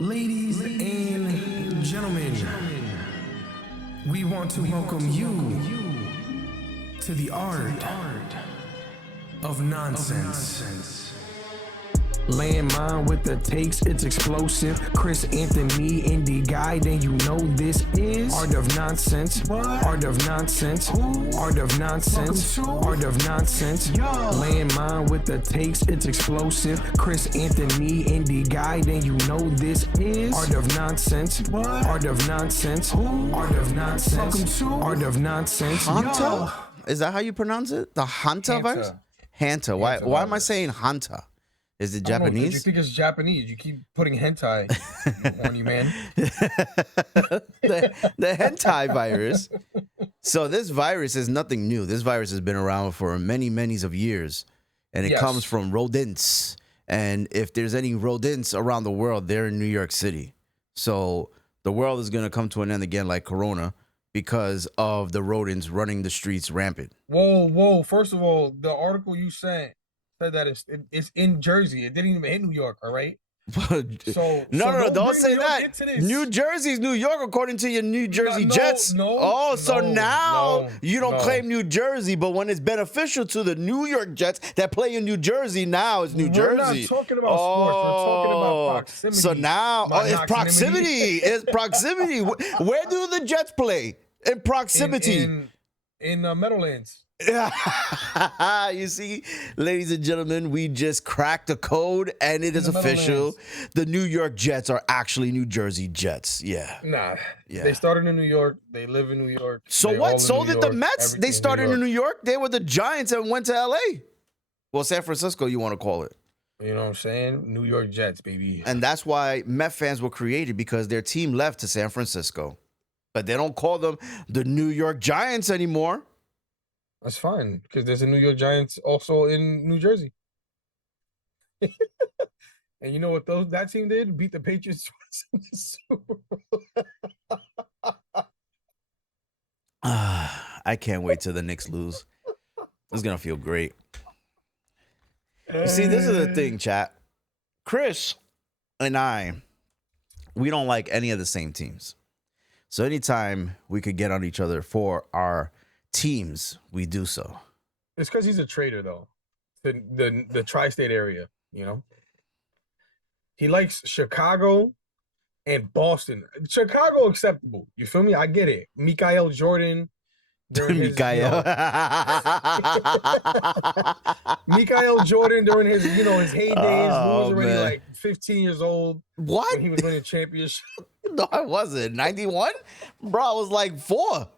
Ladies and gentlemen, we want to welcome you to the art of nonsense. Lan Mind with the takes, it's explosive. Chris Anthony, indie guy, then you know this is Art of Nonsense. What? Art of Nonsense. Who? Art of Nonsense. Art of Nonsense. Yo. Lan Mind with the takes, it's explosive. Chris Anthony, indie guy, then you know this is Art of Nonsense. What? Art of Nonsense. Who? Art of Nonsense. Art of Nonsense. Hanta? Is that how you pronounce it? The hantavirus? Hanta. Why am I saying hanta? Is it Japanese? You think it's Japanese? You keep putting hentai on you, man. the hentai virus. So this virus is nothing new. This virus has been around for many of years, and it comes from rodents. And if there's any rodents around the world, they're in New York City. So the world is going to come to an end again like Corona because of the rodents running the streets rampant. Whoa. First of all, the article you said that it's in Jersey. It didn't even hit New York, all right? No, don't say that. New Jersey's New York, according to your New Jersey Jets. Now you don't claim New Jersey, but when it's beneficial to the New York Jets that play in New Jersey, now it's New Jersey. We're not talking about sports. We're talking about proximity. So now, it's proximity. It's proximity. Where do the Jets play? In proximity. In Meadowlands. You see, ladies and gentlemen, we just cracked the code and it is official. The New York Jets are actually New Jersey Jets. Yeah. They started in New York. They live in New York. So what? So did the Mets. They started in New York. They were the Giants and went to LA. Well, San Francisco, you want to call it. You know what I'm saying? New York Jets, baby. And that's why Met fans were created, because their team left to San Francisco. But they don't call them the New York Giants anymore. That's fine, because there's a New York Giants also in New Jersey. And you know what that team did? Beat the Patriots in the Super Bowl. I can't wait till the Knicks lose. It's going to feel great. You see, this is the thing, chat. Chris and I, we don't like any of the same teams. So anytime we could get on each other for our teams, we do so. It's because he's a traitor, though. The tri-state area, you know. He likes Chicago and Boston. Chicago acceptable. You feel me? I get it. Mikael Jordan. Mikael Jordan during his heydays. He was already like 15 years old. What? When he was winning championship. No, I wasn't. 91? Bro, I was like 4.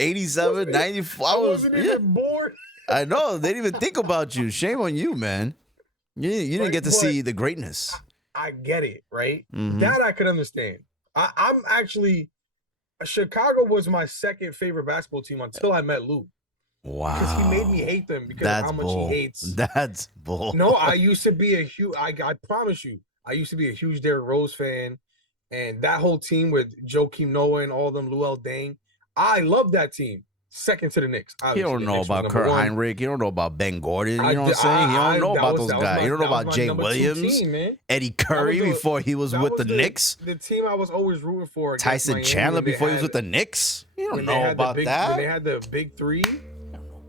87, 94. I wasn't even born. I know. They didn't even think about you. Shame on you, man. You didn't get to see the greatness. I get it, right? Mm-hmm. That I could understand. I'm actually... Chicago was my second favorite basketball team until I met Lou. Wow. Because he made me hate them because of how much he hates. That's bull. No, I used to be a huge... I promise you, I used to be a huge Derrick Rose fan. And that whole team with Joakim Noah and all them, Luol Deng, I love that team. Second to the Knicks. You don't know about Kurt Heinrich. You don't know about Ben Gordon. You know what I'm saying? You don't know about those guys. You don't know about Jay Williams, Eddie Curry before he was with the Knicks. The team I was always rooting for. Tyson Chandler before he was with the Knicks. You don't know about that. When they had the big three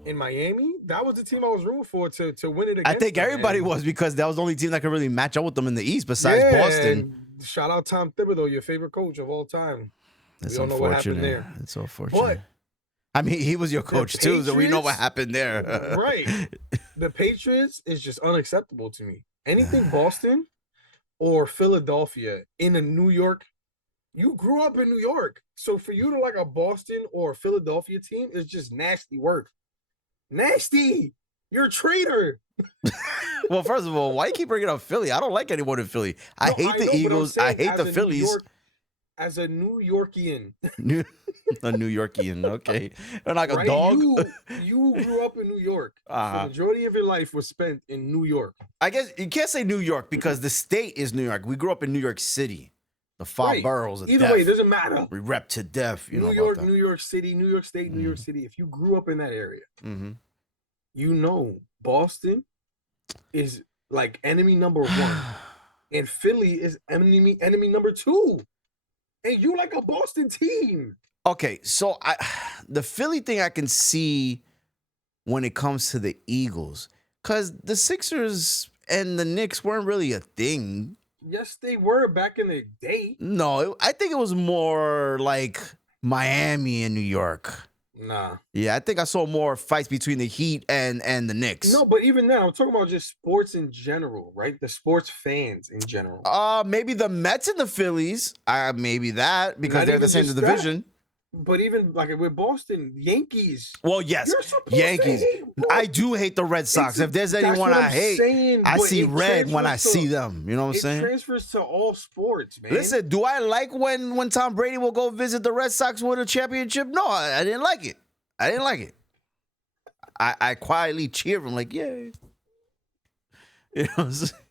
in Miami, that was the team I was rooting for to win it against I think everybody was, because that was the only team that could really match up with them in the East besides Boston. Shout out Tom Thibodeau, your favorite coach of all time. It's we don't know what happened there. It's so unfortunate. But I mean, he was your coach too, so we know what happened there. Right. The Patriots is just unacceptable to me. Anything Boston or Philadelphia in a New York, you grew up in New York. So for you to like a Boston or Philadelphia team is just nasty work. Nasty. You're a traitor. Well, first of all, why you keep bringing up Philly? I don't like anyone in Philly. I hate the Eagles. I hate the Phillies. As a New Yorkian. A New Yorkian, okay. And like a dog. You grew up in New York. So the majority of your life was spent in New York. I guess you can't say New York because the state is New York. We grew up in New York City. The five boroughs of Either death. way, it doesn't matter. We rep to death. New York, New York City, New York State, New York City. If you grew up in that area, you know Boston is like enemy number one. and Philly is enemy number 2. And you like a Boston team. Okay, so the Philly thing I can see when it comes to the Eagles, because the Sixers and the Knicks weren't really a thing. Yes, they were back in the day. No, I think it was more like Miami and New York. Nah. Yeah, I think I saw more fights between the Heat and the Knicks. No, but even now, I'm talking about just sports in general, right? The sports fans in general. Maybe the Mets and the Phillies. Maybe that because Not they're the even same just division. But even like with Boston, Yankees. Well, yes, You're supposed Yankees. to hate, bro. I do hate the Red Sox. If there's anyone I hate, I see red when I see them. You know what I'm saying? It transfers to all sports, man. Listen, do I like when Tom Brady will go visit the Red Sox with a championship? No, I didn't like it. I didn't like it. I quietly cheer him like, yay. You know what I'm saying?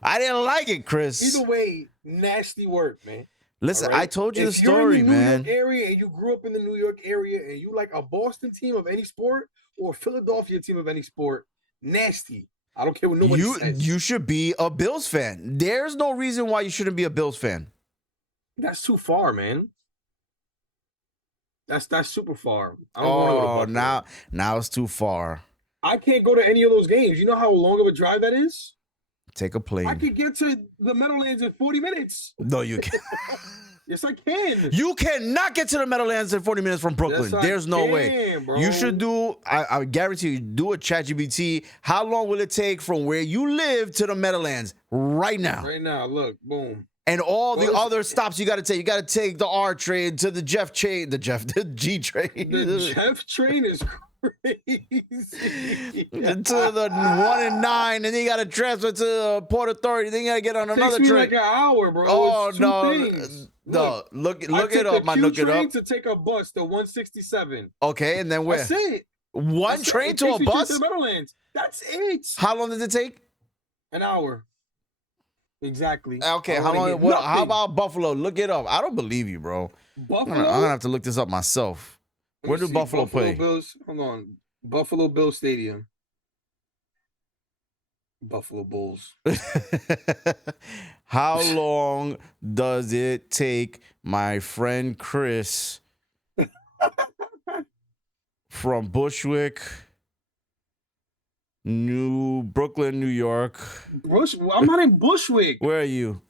I didn't like it, Chris. Either way, nasty work, man. Listen, right? I told you the If story, you're in the New man. York area and you grew up in the New York area and you like a Boston team of any sport or a Philadelphia team of any sport, nasty. I don't care what nobody says. You should be a Bills fan. There's no reason why you shouldn't be a Bills fan. That's too far, man. That's super far. I don't want to go to Buffalo. Now it's too far. I can't go to any of those games. You know how long of a drive that is? Take a plane. I could get to the Meadowlands in 40 minutes. No, you can't. Yes, I can. You cannot get to the Meadowlands in 40 minutes from Brooklyn. Yes, There's no way. Bro. You should do, I guarantee you, do a ChatGPT. How long will it take from where you live to the Meadowlands right now? Right now, look, boom. And all the other stops you got to take. You got to take the R train to the the G train. The Jeff train is crazy. To the 1 and 9, and then you got to transfer to Port Authority. Then you got to get on another Takes me train. like an hour, bro. Oh, it's no. Look it up, man. I Look took it the Q train up. to take a bus to 167. Okay, and then where? That's it. One train to a bus? To the Meadowlands. That's it. How long does it take? An hour. Exactly. Okay, how long? How about Buffalo? Look it up. I don't believe you, bro. Buffalo? I'm gonna have to look this up myself. Where do Buffalo play? Bills. Hold on. Buffalo Bills Stadium. Buffalo Bulls. How long does it take my friend Chris from Bushwick, Brooklyn, New York? I'm not in Bushwick. Where are you?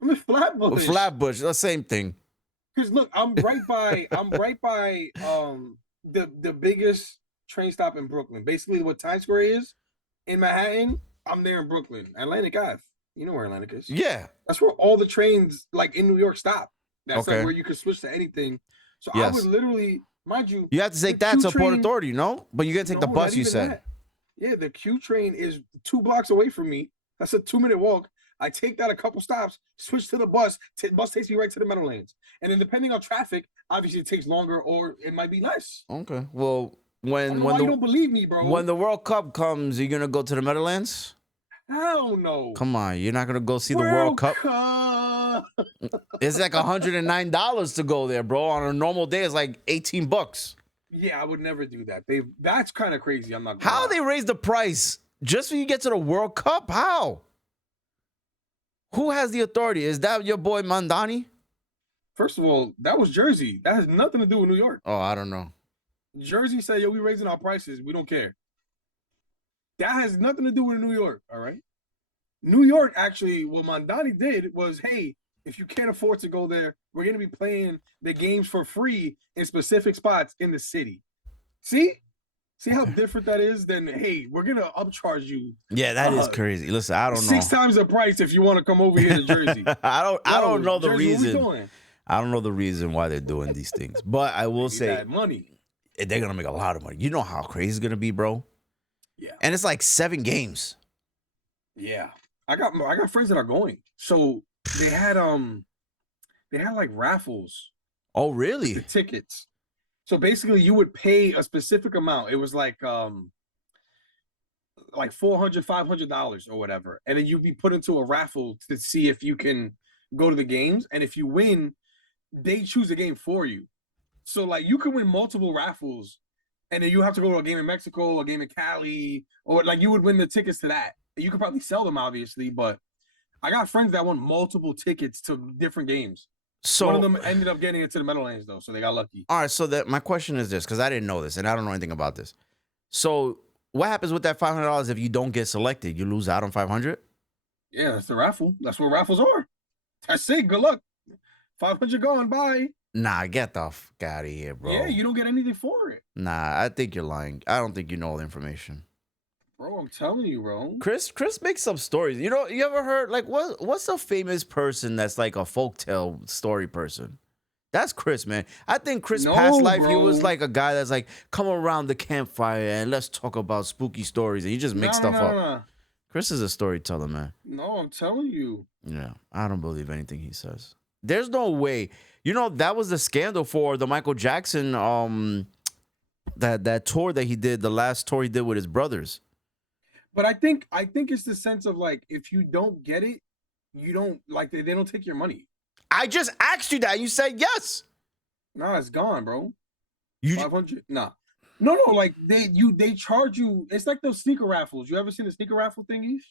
I'm in Flatbush. Flatbush, the same thing. Because look, I'm right by the biggest train stop in Brooklyn. Basically, what Times Square is in Manhattan, I'm there in Brooklyn. Atlantic Ave. You know where Atlantic is? Yeah. That's where all the trains, like in New York, stop. That's okay. like where you can switch to anything. So yes. I would literally, mind you, you have to take that to Port Authority, no? But you gotta take the bus. You said. That. Yeah, the Q train is 2 blocks away from me. That's a 2-minute walk. I take that a couple stops, switch to the bus. Bus takes me right to the Meadowlands. And then depending on traffic, obviously it takes longer or it might be less. Okay. Well, when you don't believe me, bro. When the World Cup comes, are you gonna go to the Meadowlands? Hell no. Come on, you're not gonna go see the World Cup. It's like $109 to go there, bro. On a normal day, it's like $18. Yeah, I would never do that. That's kind of crazy. I'm not. How they raise the price just when you get to the World Cup? How? Who has the authority? Is that your boy Mandani? First of all, that was Jersey. That has nothing to do with New York. Oh, I don't know. Jersey said, "Yo, we raising our prices. We don't care." That has nothing to do with New York. All right. New York, actually, what Mandani did was, hey, if you can't afford to go there, we're going to be playing the games for free in specific spots in the city. See how different that is? Then, hey, we're going to upcharge you. Yeah, that is crazy. Listen, I don't know. 6 times the price if you want to come over here to Jersey. I don't know the Jersey, reason. what we doing? I don't know the reason why they're doing these things. But I will say that money. They're going to make a lot of money. You know how crazy it's going to be, bro? Yeah. And it's like 7 games. Yeah. I got friends that are going. So they had like raffles. Oh, really? The tickets. So basically you would pay a specific amount. It was like $400, $500 or whatever. And then you'd be put into a raffle to see if you can go to the games. And if you win, they choose a game for you. So like you can win multiple raffles and then you have to go to a game in Mexico, a game in Cali, or like you would win the tickets to that. You could probably sell them, obviously, but I got friends that won multiple tickets to different games. So one of them ended up getting into the Meadowlands though, so they got lucky. All right, so that my question is this, because I didn't know this and I don't know anything about this. So what happens with that $500 if you don't get selected? You lose out on $500? Yeah, that's the raffle. That's what raffles are. That's it. Good luck. 500 gone. Bye. Nah, get the fuck out of here, bro. Yeah, you don't get anything for it. Nah, I think you're lying. I don't think you know all the information. Bro, I'm telling you, bro. Chris makes some stories. You know, you ever heard, like, what's a famous person that's like a folktale story person? That's Chris, man. I think Chris' past life, he was like a guy that's like, come around the campfire and let's talk about spooky stories. And he just makes stuff up. Chris is a storyteller, man. No, I'm telling you. Yeah, I don't believe anything he says. There's no way. You know, that was the scandal for the Michael Jackson, that tour that he did, the last tour he did with his brothers. But I think it's the sense of like, if you don't get it, you don't like they don't take your money. I just asked you that. You said yes. Nah, it's gone, bro. You 500? Nah. No, like they charge you. It's like those sneaker raffles. You ever seen the sneaker raffle thingies?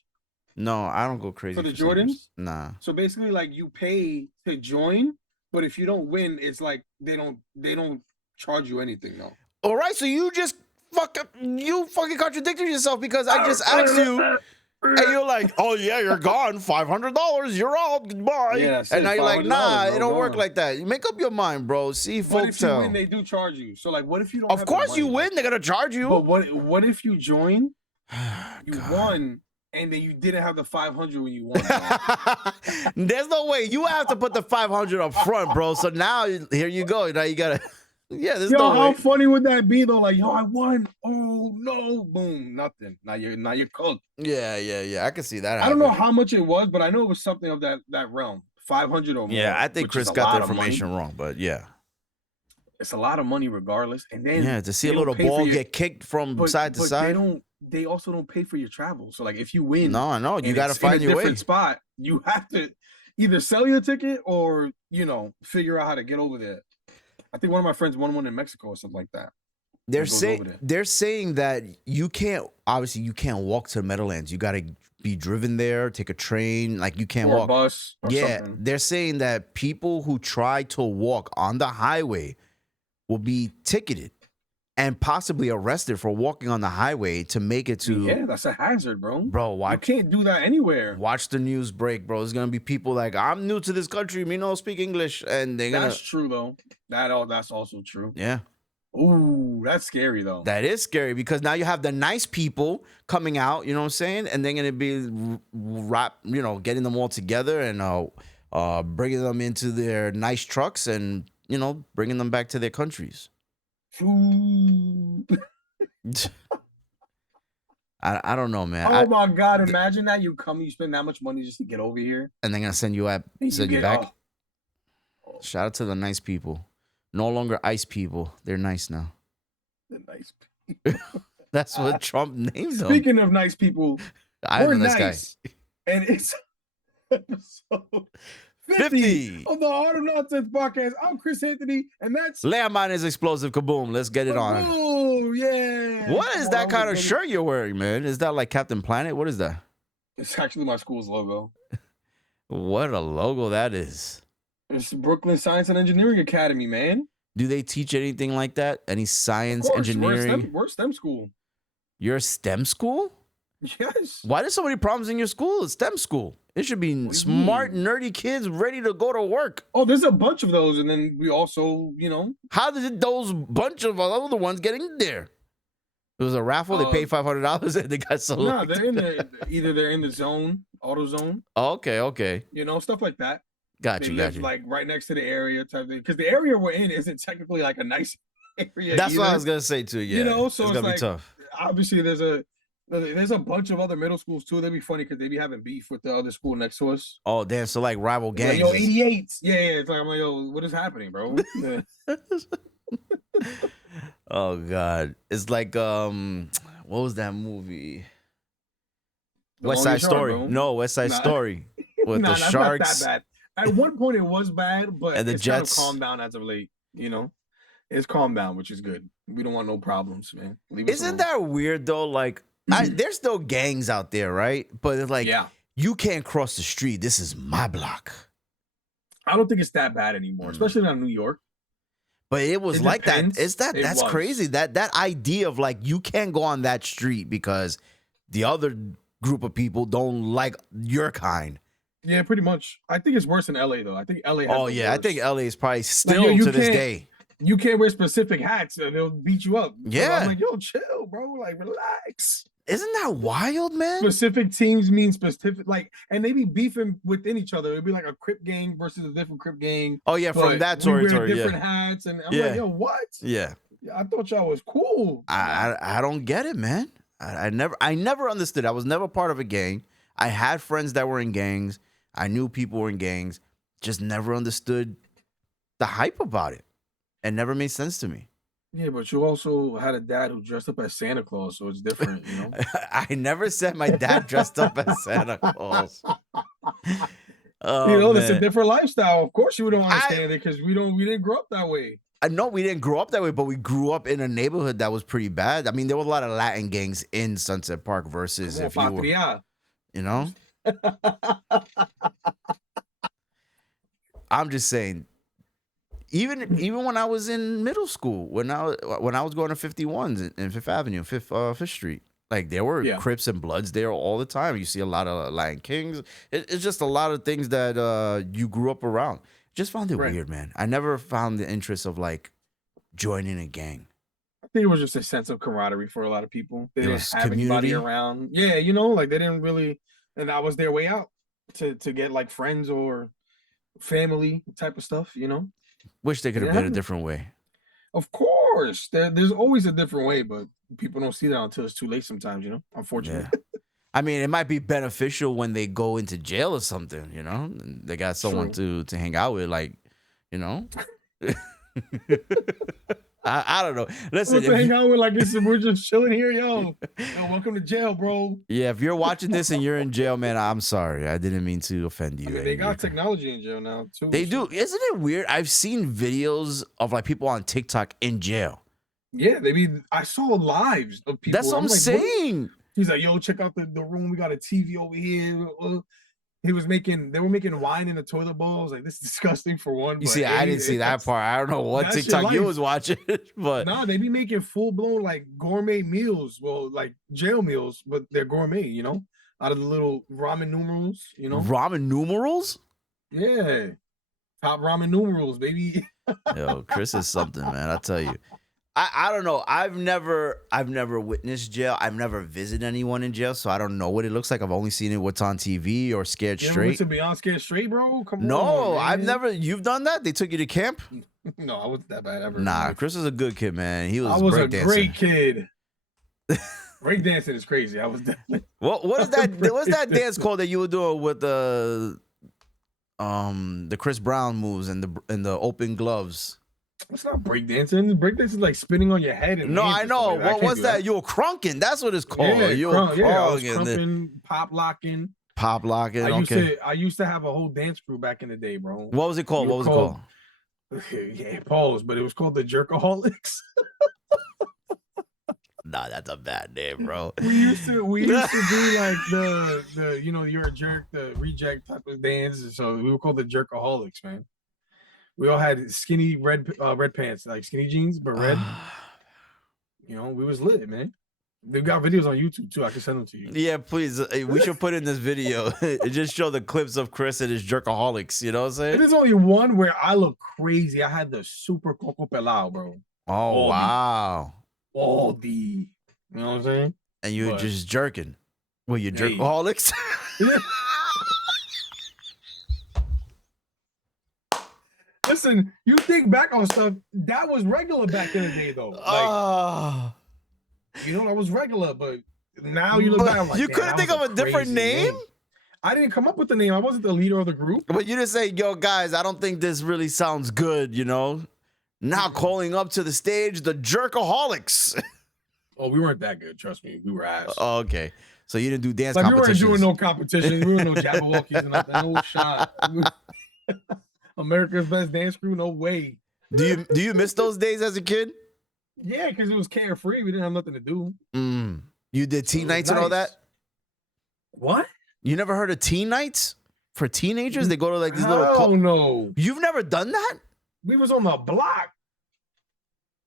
No, I don't go crazy for the Jordans. Sneakers. Nah. So basically, like you pay to join, but if you don't win, it's like they don't charge you anything. No. All right, so you fucking contradicted yourself because I just asked you. And you're like, oh yeah, you're gone. $500, you're out. Goodbye. Yeah, and now you're like, nah, it don't work like that. You make up your mind, bro. See, folks. What if you win? They do charge you. So like, what if you don't? Of course, you win. They're gonna charge you. But what if you join? You won, and then you didn't have the 500 when you won. There's no way. You have to put the 500 up front, bro. So now here you go. Now you gotta. Yeah, there's no way. How funny would that be though? Like, I won. Oh no, boom, nothing. Now you're cooked. Yeah. I can see that. I don't know how much it was, but I know it was something of that realm. 500 or more. Yeah, I think Chris got the information wrong, but yeah. It's a lot of money regardless. And then to see a little ball get kicked from side to side. They also don't pay for your travel. So like if you win, no, you gotta find your way. Different spot. You have to either sell your ticket or figure out how to get over there. I think one of my friends won one in Mexico or something like that. They're saying that you can't walk to the Meadowlands. You got to be driven there, take a train, like you can't walk. A bus or something. They're saying that people who try to walk on the highway will be ticketed and possibly arrested for walking on the highway to make it to. Yeah, that's a hazard, bro. Bro, you can't do that anywhere. Watch the news break, bro. There's gonna be people like, I'm new to this country, me no speak English, and they're gonna. That's true though. That's also true. Yeah. Ooh, that's scary though. That is scary because now you have the nice people coming out, you know what I'm saying? And they're gonna be getting them all together and bringing them into their nice trucks and bringing them back to their countries. I don't know, man. Oh my God! Imagine that you spend that much money just to get over here, and they're gonna send you back. Shout out to the nice people. No longer ice people. They're nice now. The nice people. That's what Trump named them. Speaking of nice people, we're nice. Guy. And it's episode 50 of the Art of Nonsense podcast. I'm Chris Anthony, and that's Lan Mind is explosive. Kaboom. Let's get it on. Oh, yeah. What is that kind of shirt you're wearing, man? Is that like Captain Planet? What is that? It's actually my school's logo. What a logo that is. It's Brooklyn Science and Engineering Academy, man. Do they teach anything like that? Any science, engineering? We're STEM school. You're a STEM school? Yes. Why there's so many problems in your school? It's STEM school. It should be smart, nerdy kids ready to go to work. Oh, there's a bunch of those. And then we also, How did those bunch of other ones get in there? It was a raffle. They paid $500 and they got selected. No, they're in the either they're in the zone, auto zone. Oh, okay. Stuff like that. Got you. Like right next to the area type thing. Because the area we're in isn't technically like a nice area. That's what I was gonna say too. Yeah. So it's gonna be tough. Obviously, there's a bunch of other middle schools too. They'd be funny because they be having beef with the other school next to us. Oh, damn. So like rival gangs. Like, 88. Yeah. It's like, I'm like, what is happening, bro? Oh God. It's like what was that movie? West Side Story. No, West Side Story. With the sharks. Not that bad. At one point it was bad, but and the Jets kind of calmed down as of late. It's calmed down, which is good. We don't want no problems, man. Isn't that weird though? Like, there's still gangs out there, right? But it's like, you can't cross the street. This is my block. I don't think it's that bad anymore, especially not in New York. But it was like depends. That's crazy. That idea of like you can't go on that street because the other group of people don't like your kind. Yeah, pretty much. I think it's worse in LA though. I think LA has I think LA is probably still like, to this day. You can't wear specific hats and they'll beat you up. Yeah. So I'm like, yo, chill, bro. Like, relax. Isn't that wild, man? Specific teams mean specific, like, and they be beefing within each other. It'd be like a Crip gang versus a different Crip gang. Oh yeah, from that territory. Different hats, and I'm like, yo, what? Yeah. I thought y'all was cool. I don't get it, man. I never understood. I was never part of a gang. I had friends that were in gangs. I knew people were in gangs. Just never understood the hype about it. It never made sense to me. Yeah, but you also had a dad who dressed up as Santa Claus, so it's different, you know? I never said my dad dressed up as Santa Claus. It's a different lifestyle. Of course you don't understand it because we didn't grow up that way. I know we didn't grow up that way, but we grew up in a neighborhood that was pretty bad. I mean, there was a lot of Latin gangs in Sunset Park versus if you were, you know? I'm just saying, even when I was in middle school, when I was going to 51s in Fifth Avenue, Fifth Street, like there were Crips and Bloods there all the time. You see a lot of Latin Kings. It's just a lot of things that you grew up around. Just found it weird, man. I never found the interest of like joining a gang. I think it was just a sense of camaraderie for a lot of people. They didn't have community. Anybody around. Yeah, you know, like they didn't really, and that was their way out to get like friends or family type of stuff, you know. Wish they could have been a different way. Of course, there's always a different way, but people don't see that until it's too late sometimes, you know, unfortunately. Yeah. I mean, it might be beneficial when they go into jail or something, you know? They got someone to hang out with, like, you know? I don't know. Listen, hang out with like this, we're just chilling here, yo, welcome to jail, bro. Yeah, if you're watching this and you're in jail, man, I'm sorry. I didn't mean to offend you. I mean, they got technology in jail now, too. They do. Isn't it weird? I've seen videos of like people on TikTok in jail. Yeah, I saw lives of people. That's what I'm saying. What? He's like, yo, check out the room. We got a TV over here. They were making wine in the toilet bowl. I was like, this is disgusting for one. You see, I didn't see that part. I don't know what TikTok you was watching, but no, they be making full blown like gourmet meals. Well, like jail meals, but they're gourmet, you know, out of the little ramen numerals, you know. Ramen numerals? Yeah. Top ramen numerals, baby. Yo, Chris is something, man. I tell you. I don't know. I've never witnessed jail. I've never visited anyone in jail, so I don't know what it looks like. I've only seen it what's on TV or Scared Straight. You went to Beyond Scared Straight, bro? Come on. No, I've never. You've done that? They took you to camp? No, I wasn't that bad ever. Nah, Chris is a good kid, man. I was a great kid. Breakdancing is crazy. I was definitely. What is that? What's that dance called that you were doing with the Chris Brown moves and the open gloves? It's not breakdancing. Breakdancing is like spinning on your head. And no, I know. What was that? You were crunking. That's what it's called. Yeah, you were crumping, pop locking. Pop locking. I used to have a whole dance crew back in the day, bro. What was it called? What was it called? Yeah, pause. But it was called the Jerkaholics. Nah, that's a bad name, bro. We used to do like the you're a jerk, the reject type of dance. So we were called the Jerkaholics, man. We all had skinny red pants, like skinny jeans, but red. You know, we was lit, man. They've got videos on YouTube too. I can send them to you. Yeah, please. We should put in this video. Just show the clips of Chris and his Jerkaholics. You know what I'm saying? There's only one where I look crazy. I had the super coco pelao, bro. Oh, wow. You know what I'm saying? And you were just jerking. Were you Jerkaholics? Listen, you think back on stuff that was regular back in the day, though. Like, you know, that was regular, but now you look back. Like, you couldn't think of a different name? I didn't come up with the name. I wasn't the leader of the group. But you didn't say, yo, guys, I don't think this really sounds good, you know? Now calling up to the stage, the Jerkaholics. Oh, we weren't that good. Trust me. We were ass. Oh, okay. So you didn't do dance competitions? We weren't doing no competitions. We were no Jabberwockies and nothing. No shot. America's Best Dance Crew? No way. Do you miss those days as a kid? Yeah, because it was carefree. We didn't have nothing to do. You did teen nights and all that? What? You never heard of teen nights for teenagers? They go to like these little. Oh no! You've never done that? We was on the block.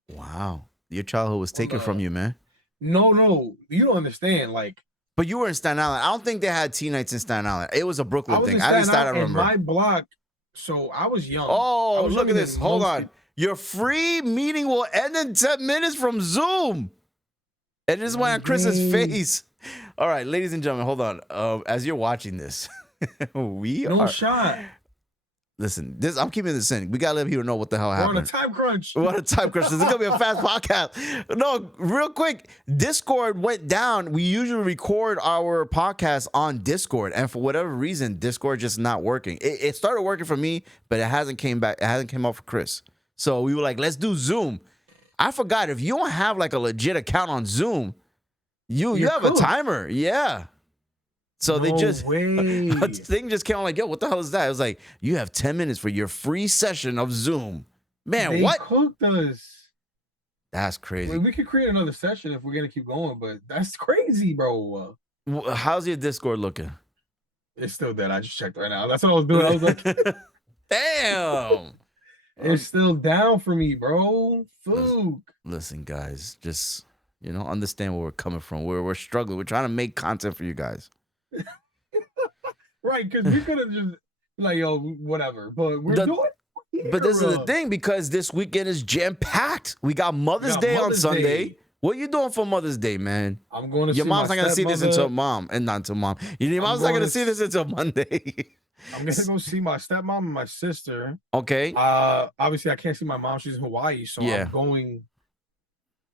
Wow, your childhood was taken from you, man. No, you don't understand. Like, but you were in Staten Island. I don't think they had teen nights in Staten Island. It was a Brooklyn thing. At least I remember. my block. So I was young. Oh, look at this. Hold on. Your free meeting will end in 10 minutes from Zoom. And this is why on Chris's face. All right, ladies and gentlemen, hold on. As you're watching this, no shot. Listen, I'm keeping this in. We gotta let people know what the hell happened. We're on a time crunch. We're on a time crunch. This is gonna be a fast podcast. No, real quick. Discord went down. We usually record our podcast on Discord, and for whatever reason, Discord just not working. It started working for me, but it hasn't came back. It hasn't come out for Chris. So we were like, let's do Zoom. I forgot, if you don't have like a legit account on Zoom, you have a timer. Yeah. So they just a thing just came on like, yo, what the hell is that? It was like, you have 10 minutes for your free session of Zoom. Man, they what? Cooked us. That's crazy. We could create another session if we're gonna keep going, but that's crazy, bro. How's your Discord looking? It's still dead. I just checked right now. That's what I was doing. I was like, damn. It's still down for me, bro. Listen, guys, just understand where we're coming from. We're struggling. We're trying to make content for you guys. Right, because we could have just like, yo, whatever. But we're doing it. But this is the thing, because this weekend is jam-packed. We got Mother's Day on Sunday. What are you doing for Mother's Day, man? I'm going to Your mom's not going to see this until mom. And not until mom. Your mom's not going to see this until Monday. I'm going to go see my stepmom and my sister. Okay. Obviously, I can't see my mom. She's in Hawaii. So I'm going.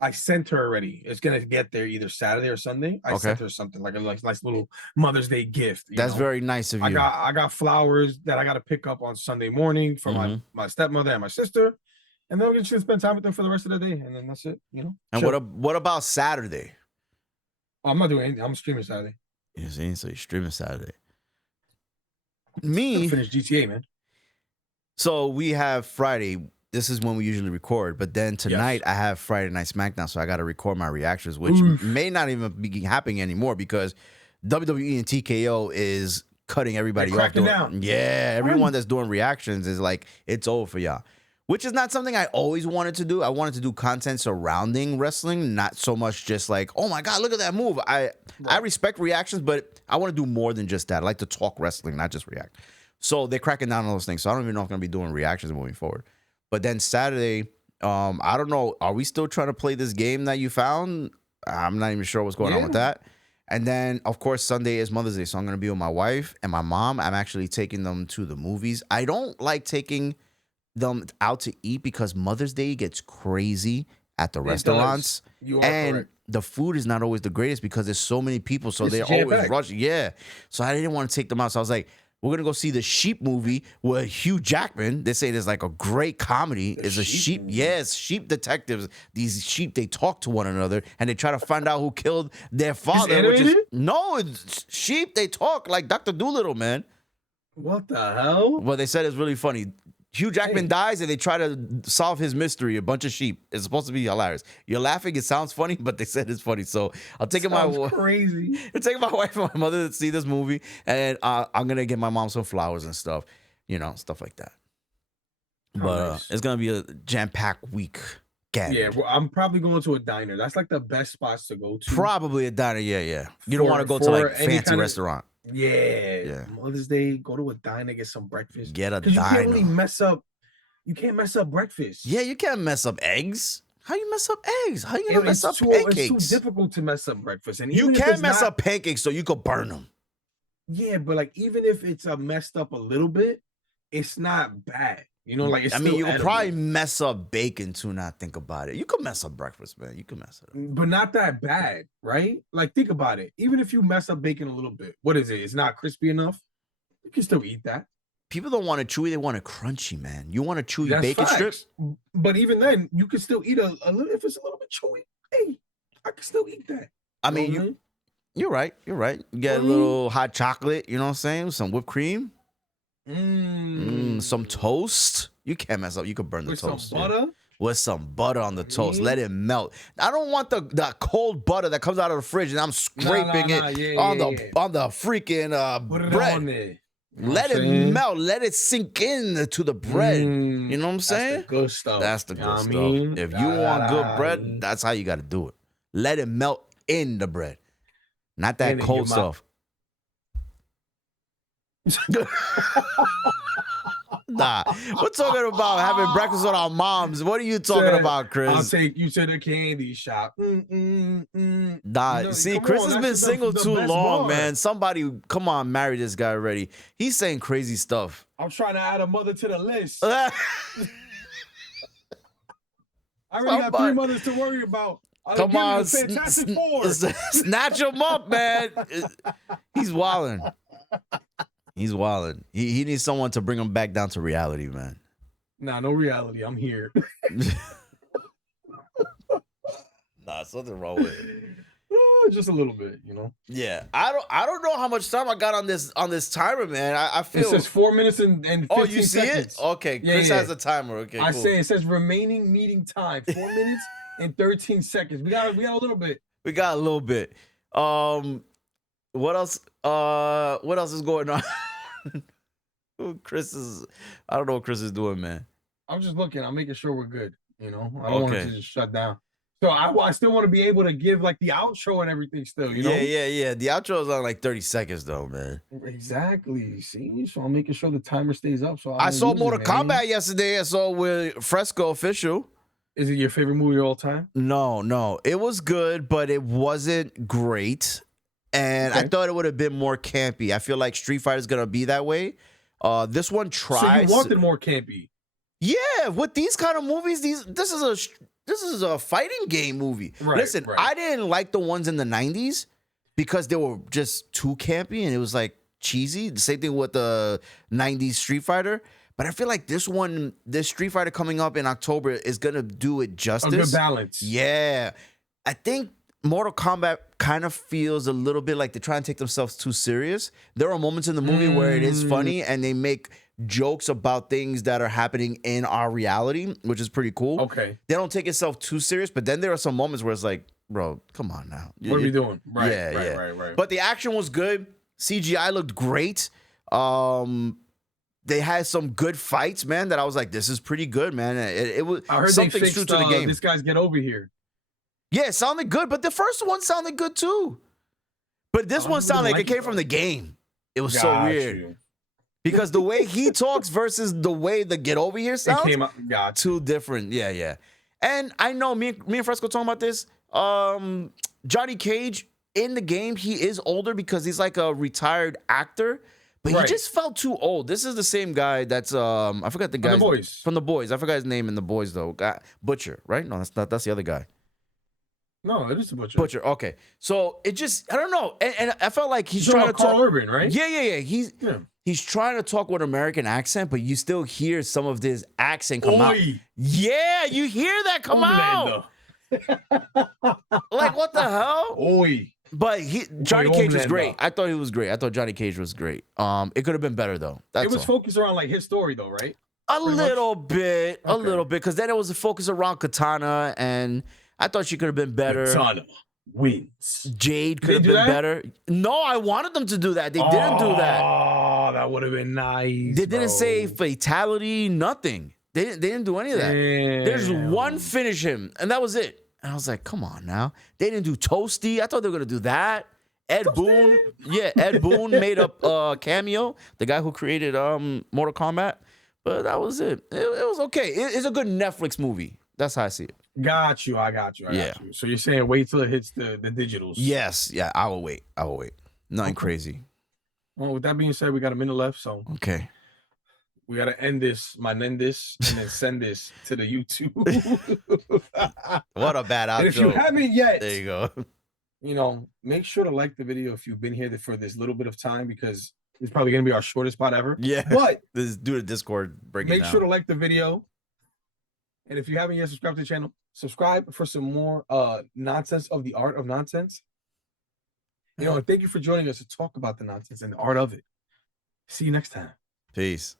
I sent her already. It's going to get there either Saturday or Sunday. I sent her something like a nice little Mother's Day gift. That's very nice of you. I got flowers that I got to pick up on Sunday morning for my stepmother and my sister. And then we're going to spend time with them for the rest of the day. And then that's it, And what about Saturday? Oh, I'm not doing anything. I'm streaming Saturday. You see? So you're streaming Saturday. Me. Finish GTA, man. So we have Friday. This is when we usually record. But then tonight I have Friday Night SmackDown. So I got to record my reactions, which may not even be happening anymore because WWE and TKO is cutting everybody off. Down. Yeah. Everyone that's doing reactions is like, it's over for y'all. Which is not something I always wanted to do. I wanted to do content surrounding wrestling, not so much just like, oh my God, look at that move. I respect reactions, but I want to do more than just that. I like to talk wrestling, not just react. So they're cracking down on those things. So I don't even know if I'm going to be doing reactions moving forward. But then Saturday, I don't know. Are we still trying to play this game that you found? I'm not even sure what's going on with that. And then, of course, Sunday is Mother's Day. So I'm going to be with my wife and my mom. I'm actually taking them to the movies. I don't like taking them out to eat because Mother's Day gets crazy at the restaurants. You are correct. The food is not always the greatest because there's so many people, so they're always rushing. Yeah. So I didn't want to take them out. So I was like, we're going to go see the Sheep movie with Hugh Jackman. They say there's like a great comedy. It's a sheep. Yes, sheep detectives. These sheep, they talk to one another and they try to find out who killed their father. It's sheep. They talk like Dr. Dolittle, man. What the hell? Well, they said it's really funny. Hugh Jackman dies and they try to solve his mystery. A bunch of sheep. It's supposed to be hilarious. You're laughing. It sounds funny, but they said it's funny. So I'll take crazy. I'm taking my wife and my mother to see this movie, and I'm gonna get my mom some flowers and stuff, stuff like that. But it's gonna be a jam-packed week. Yeah, well, I'm probably going to a diner. That's like the best spots to go to. Probably a diner. Yeah. You don't want to go to like fancy restaurant. Yeah. Mother's Day, go to a diner, get some breakfast. Get a diner. You can't really mess up. You can't mess up breakfast. Yeah, you can't mess up eggs. How you mess up eggs? How you gonna mess up pancakes? It's too difficult to mess up breakfast. And you can't mess up pancakes, so you could burn them. Yeah, but like even if it's messed up a little bit, it's not bad. Like it's you could probably mess up bacon too. Not think about it. You could mess up breakfast, man. You could mess it up, but not that bad, right? Like think about it. Even if you mess up bacon a little bit, what is it? It's not crispy enough. You can still eat that. People don't want it chewy; they want it crunchy, man. You want a chewy bacon strip, but even then, you can still eat a little. If it's a little bit chewy, hey, I can still eat that. I mean, you're right. You're right. You get a little hot chocolate. You know what I'm saying? Some whipped cream. Some toast. You can't mess up. You could burn the toast. Some butter. with some butter on the toast. Let it melt. I don't want the cold butter that comes out of the fridge and I'm scraping it on the freaking bread. On there. Let it melt. Let it sink in to the bread. You know what I'm saying? That's the good stuff. That's the good stuff. If you want good bread, that's how you got to do it. Let it melt in the bread. Not that cold stuff. Nah, we're talking about having breakfast with our moms. What are you talking about, Chris? I'll take you to the candy shop. Nah, see, Chris has been single too long, man. Somebody, come on, marry this guy already. He's saying crazy stuff. I'm trying to add a mother to the list. I already got 3 mothers to worry about. Come on, snatch him up, man. He's wilding. He's wilding. He needs someone to bring him back down to reality, man. Nah, no reality. I'm here. Nah, something wrong with it. Just a little bit, you know. Yeah, I don't know how much time I got on this timer, man. I feel it says 4 minutes and 15 Oh, you see seconds. it? Okay, Chris has a timer. Okay, I cool. say it says remaining meeting time 4 minutes and 13 seconds. We got a little bit. We got a little bit. What else? What else is going on? I don't know what Chris is doing, man. I'm just looking. I'm making sure we're good. You know, I don't want it to just shut down. So I still want to be able to give like the outro and everything still, you know? Yeah. The outro is on like 30 seconds though, man. Exactly. See? So I'm making sure the timer stays up. So I saw Mortal Kombat yesterday. I saw with Fresco Official. Is it your favorite movie of all time? No. It was good, but it wasn't great. And I thought it would have been more campy. I feel like Street Fighter is going to be that way. This one tries. So you wanted more campy? Yeah, with these kind of movies, this is a fighting game movie. Right, Listen, I didn't like the ones in the 90s because they were just too campy and it was like cheesy. The same thing with the 90s Street Fighter. But I feel like this Street Fighter coming up in October is going to do it justice. A good balance. Yeah. I think Mortal Kombat kind of feels a little bit like they're trying to take themselves too serious. There are moments in the movie where it is funny and they make jokes about things that are happening in our reality, which is pretty cool. Okay. They don't take itself too serious, but then there are some moments where it's like, bro, come on now. What are we doing? Right, yeah. Right. But the action was good. CGI looked great. They had some good fights, man, that I was like, this is pretty good, man. It was I heard something they fixed, true to the game. This guy's Get Over Here. Yeah, it sounded good, but the first one sounded good too. But this one sounded like it came from the game. It was so weird. Because the way he talks versus the way the Get Over Here sounds, it came out, too different. Yeah. And I know me and Fresco talking about this. Johnny Cage in the game, he is older because he's like a retired actor, but he just felt too old. This is the same guy that's I forgot the guy from the boys. I forgot his name in the boys though. Butcher, right? No, that's not. That's the other guy. No, it is the Butcher. Butcher. Okay, so it just I don't know, and I felt like he's trying to talk. Carl Urban, right? Yeah. He's trying to talk with an American accent, but you still hear some of this accent come out. Yeah, you hear that come out. Like what the hell? Oi. But Johnny Cage was great. I thought he was great. I thought Johnny Cage was great. It could have been better though. It was focused around like his story though, right? A little bit, because then it was a focus around Katana, and I thought she could have been better. Katana wins. Jade could have been better. No, I wanted them to do that. They didn't do that. Oh, that would have been nice. They didn't say fatality, nothing. They didn't do any of that. Damn. There's one finish him, and that was it. And I was like, come on now. They didn't do Toasty. I thought they were going to do that. Ed Boon. Yeah, Ed Boon made up a cameo, the guy who created Mortal Kombat. But that was it. It was okay. It's a good Netflix movie. That's how I see it. Got you. I got you. So you're saying wait till it hits the digitals? Yes. Yeah, I will wait. Nothing crazy. Well, with that being said, we got a minute left. So okay. We got to end this, and then send this to the YouTube. What a bad outro. And if you haven't yet, there you go. You know, make sure to like the video if you've been here for this little bit of time, because it's probably going to be our shortest spot ever. Yeah. But do the Discord. Make sure to like the video. And if you haven't yet subscribed to the channel, subscribe for some more nonsense of the art of nonsense. You know, and thank you for joining us to talk about the nonsense and the art of it. See you next time. Peace.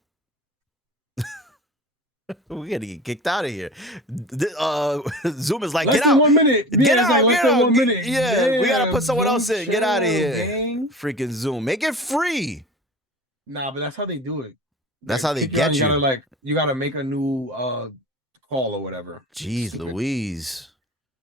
We're gonna get kicked out of here. Zoom is like, Less get than out. 1 minute. Get Yeah, it's out, like less get than out. 1 minute. Yeah, we gotta Damn, put someone Zoom else in. Get out of chill, here. gang. Freaking Zoom. Make it free. Nah, but that's how they do it. That's how they kick you out, get you. You gotta make a new call or whatever. Jeez Stupid. Louise.